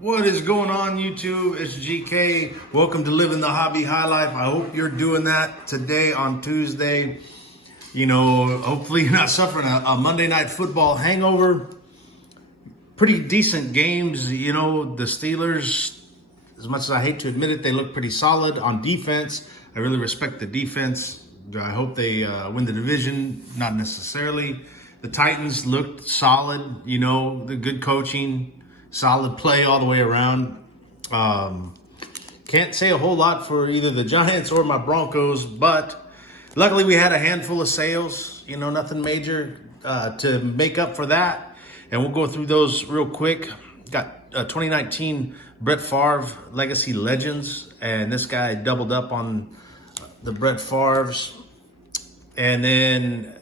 What is going on, YouTube? It's GK. Welcome to Living the Hobby High Life. I hope you're doing that today on Tuesday. Hopefully you're not suffering a Monday night football hangover. Pretty decent games. The Steelers, as much as I hate to admit it, they look pretty solid on defense. I really respect the defense. I hope they win the division, not necessarily. The Titans looked solid, the good coaching. Solid play all the way around. Can't say a whole lot for either the Giants or my Broncos, but luckily we had a handful of sales, nothing major to make up for that. And we'll go through those real quick. Got 2019 Brett Favre Legacy Legends, and this guy doubled up on the Brett Favres. And then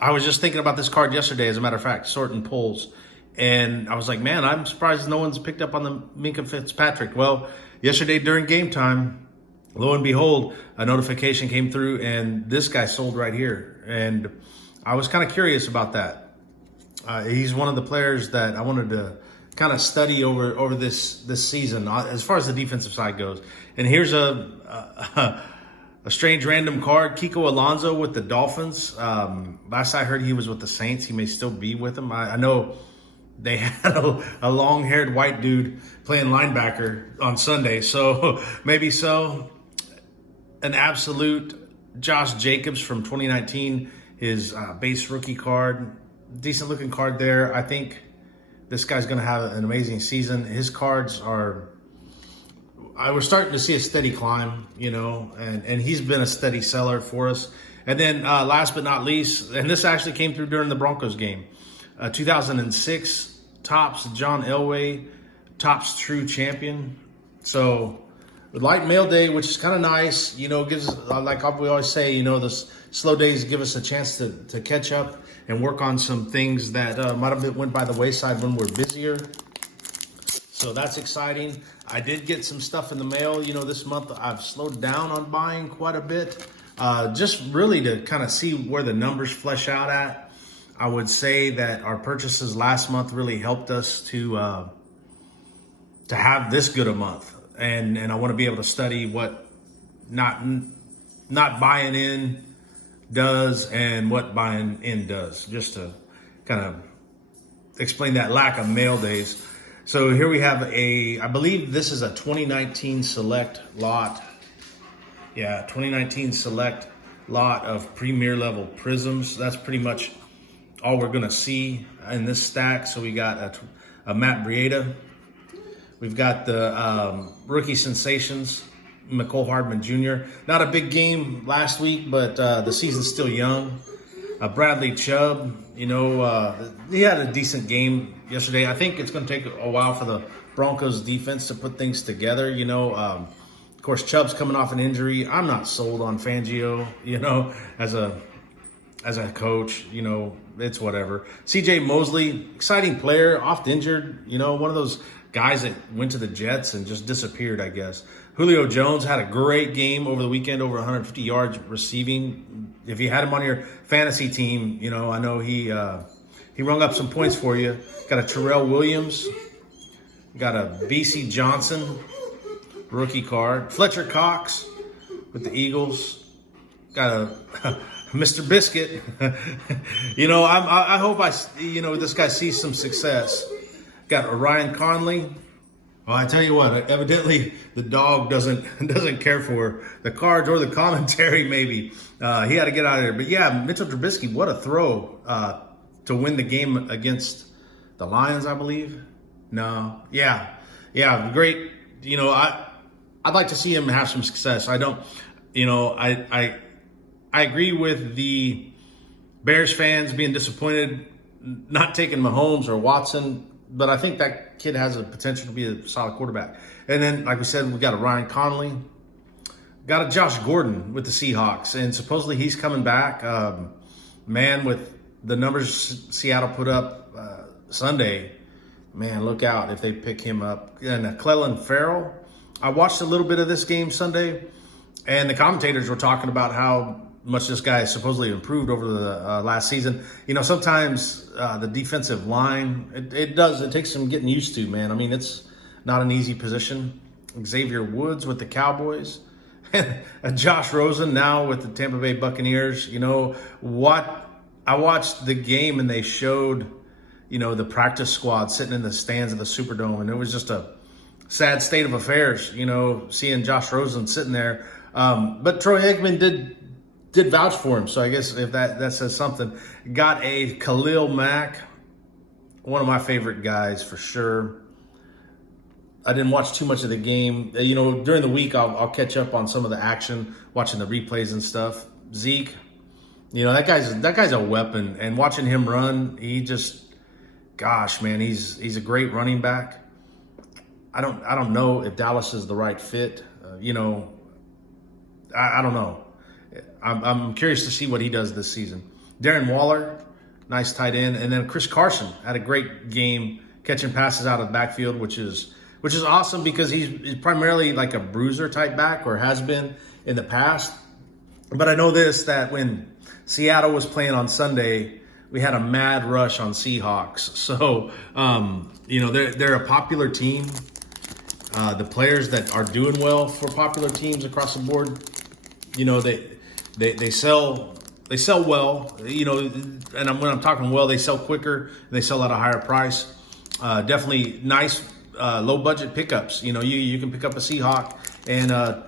I was just thinking about this card yesterday, as a matter of fact, sorting polls. And I was like, man, I'm surprised no one's picked up on the Minkah Fitzpatrick. Well, yesterday during game time, lo and behold, a notification came through and this guy sold right here. And I was kind of curious about that. He's one of the players that I wanted to kind of study over this season as far as the defensive side goes. And here's a strange random card, Kiko Alonso with the Dolphins. Last I heard, he was with the Saints. He may still be with them. I know they had a long-haired white dude playing linebacker on Sunday, so maybe so. An absolute Josh Jacobs from 2019, his base rookie card. Decent-looking card there. I think this guy's going to have an amazing season. His cards are... I was starting to see a steady climb, and he's been a steady seller for us. And then last but not least, and this actually came through during the Broncos game, 2006 Topps John Elway, Topps True Champion. So light mail day, which is kind of nice, gives, like we always say, the slow days give us a chance to catch up and work on some things that might have went by the wayside when we're busier. So that's exciting. I did get some stuff in the mail, this month. I've slowed down on buying quite a bit, just really to kind of see where the numbers flesh out at. I would say that our purchases last month really helped us to have this good a month, and I want to be able to study what not buying in does and what buying in does, just to kind of explain that lack of mail days. So here we have I believe this is a 2019 select lot. Yeah, 2019 select lot of premier level prisms. That's pretty much all we're going to see in this stack. So we got a Matt Breida. We've got the rookie sensations, Mecole Hardman Jr. Not a big game last week, but the season's still young. Bradley Chubb, he had a decent game yesterday. I think it's going to take a while for the Broncos defense to put things together. Of course, Chubb's coming off an injury. I'm not sold on Fangio, as a coach, it's whatever. CJ Mosley, exciting player, oft injured, one of those guys that went to the Jets and just disappeared, I guess. Julio Jones had a great game over the weekend, over 150 yards receiving. If you had him on your fantasy team, I know he rung up some points for you. Got a Terrell Williams, got a BC Johnson rookie card. Fletcher Cox with the Eagles, got a Mr. Biscuit. I hope this guy sees some success. Got Ryan Conley. Well, I tell you what, evidently the dog doesn't care for the cards or the commentary. Maybe he had to get out of there. But yeah, Mitchell Trubisky, what a throw to win the game against the Lions, I believe. No, yeah, great. I'd like to see him have some success. I don't. I agree with the Bears fans being disappointed not taking Mahomes or Watson, but I think that kid has a potential to be a solid quarterback. And then, like we said, we got a Ryan Conley, got a Josh Gordon with the Seahawks, and supposedly he's coming back. Man, with the numbers Seattle put up Sunday, man, look out if they pick him up. And Clelin Ferrell, I watched a little bit of this game Sunday, and the commentators were talking about how much this guy supposedly improved over the last season. Sometimes the defensive line, it takes some getting used to, man. I mean, it's not an easy position. Xavier Woods with the Cowboys. Josh Rosen now with the Tampa Bay Buccaneers. You know what? I watched the game and they showed, you know, the practice squad sitting in the stands of the Superdome, and it was just a sad state of affairs, you know, seeing Josh Rosen sitting there. But Troy Aikman did vouch for him, so I guess if that says something. Got a Khalil Mack, one of my favorite guys for sure. I didn't watch too much of the game. You know, during the week, I'll catch up on some of the action, watching the replays and stuff. Zeke, you know, that guy's a weapon, and watching him run, he just, gosh, man, he's a great running back. I don't know if Dallas is the right fit. You know, I don't know. I'm curious to see what he does this season. Darren Waller, nice tight end, and then Chris Carson had a great game catching passes out of the backfield, which is awesome because he's primarily like a bruiser type back, or has been in the past. But I know this, that when Seattle was playing on Sunday, we had a mad rush on Seahawks. So, you know, they're a popular team. The players that are doing well for popular teams across the board, you know, they sell well, you know, and when I'm talking well, they sell quicker and they sell at a higher price. Definitely nice low budget pickups. You know, you can pick up a Seahawk and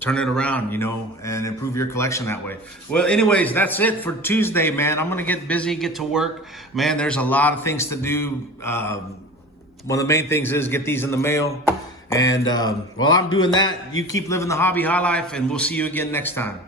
turn it around, you know, and improve your collection that way. Well, anyways, that's it for Tuesday, man. I'm going to get busy, get to work. Man, there's a lot of things to do. One of the main things is get these in the mail. And while I'm doing that, you keep living the hobby high life, and we'll see you again next time.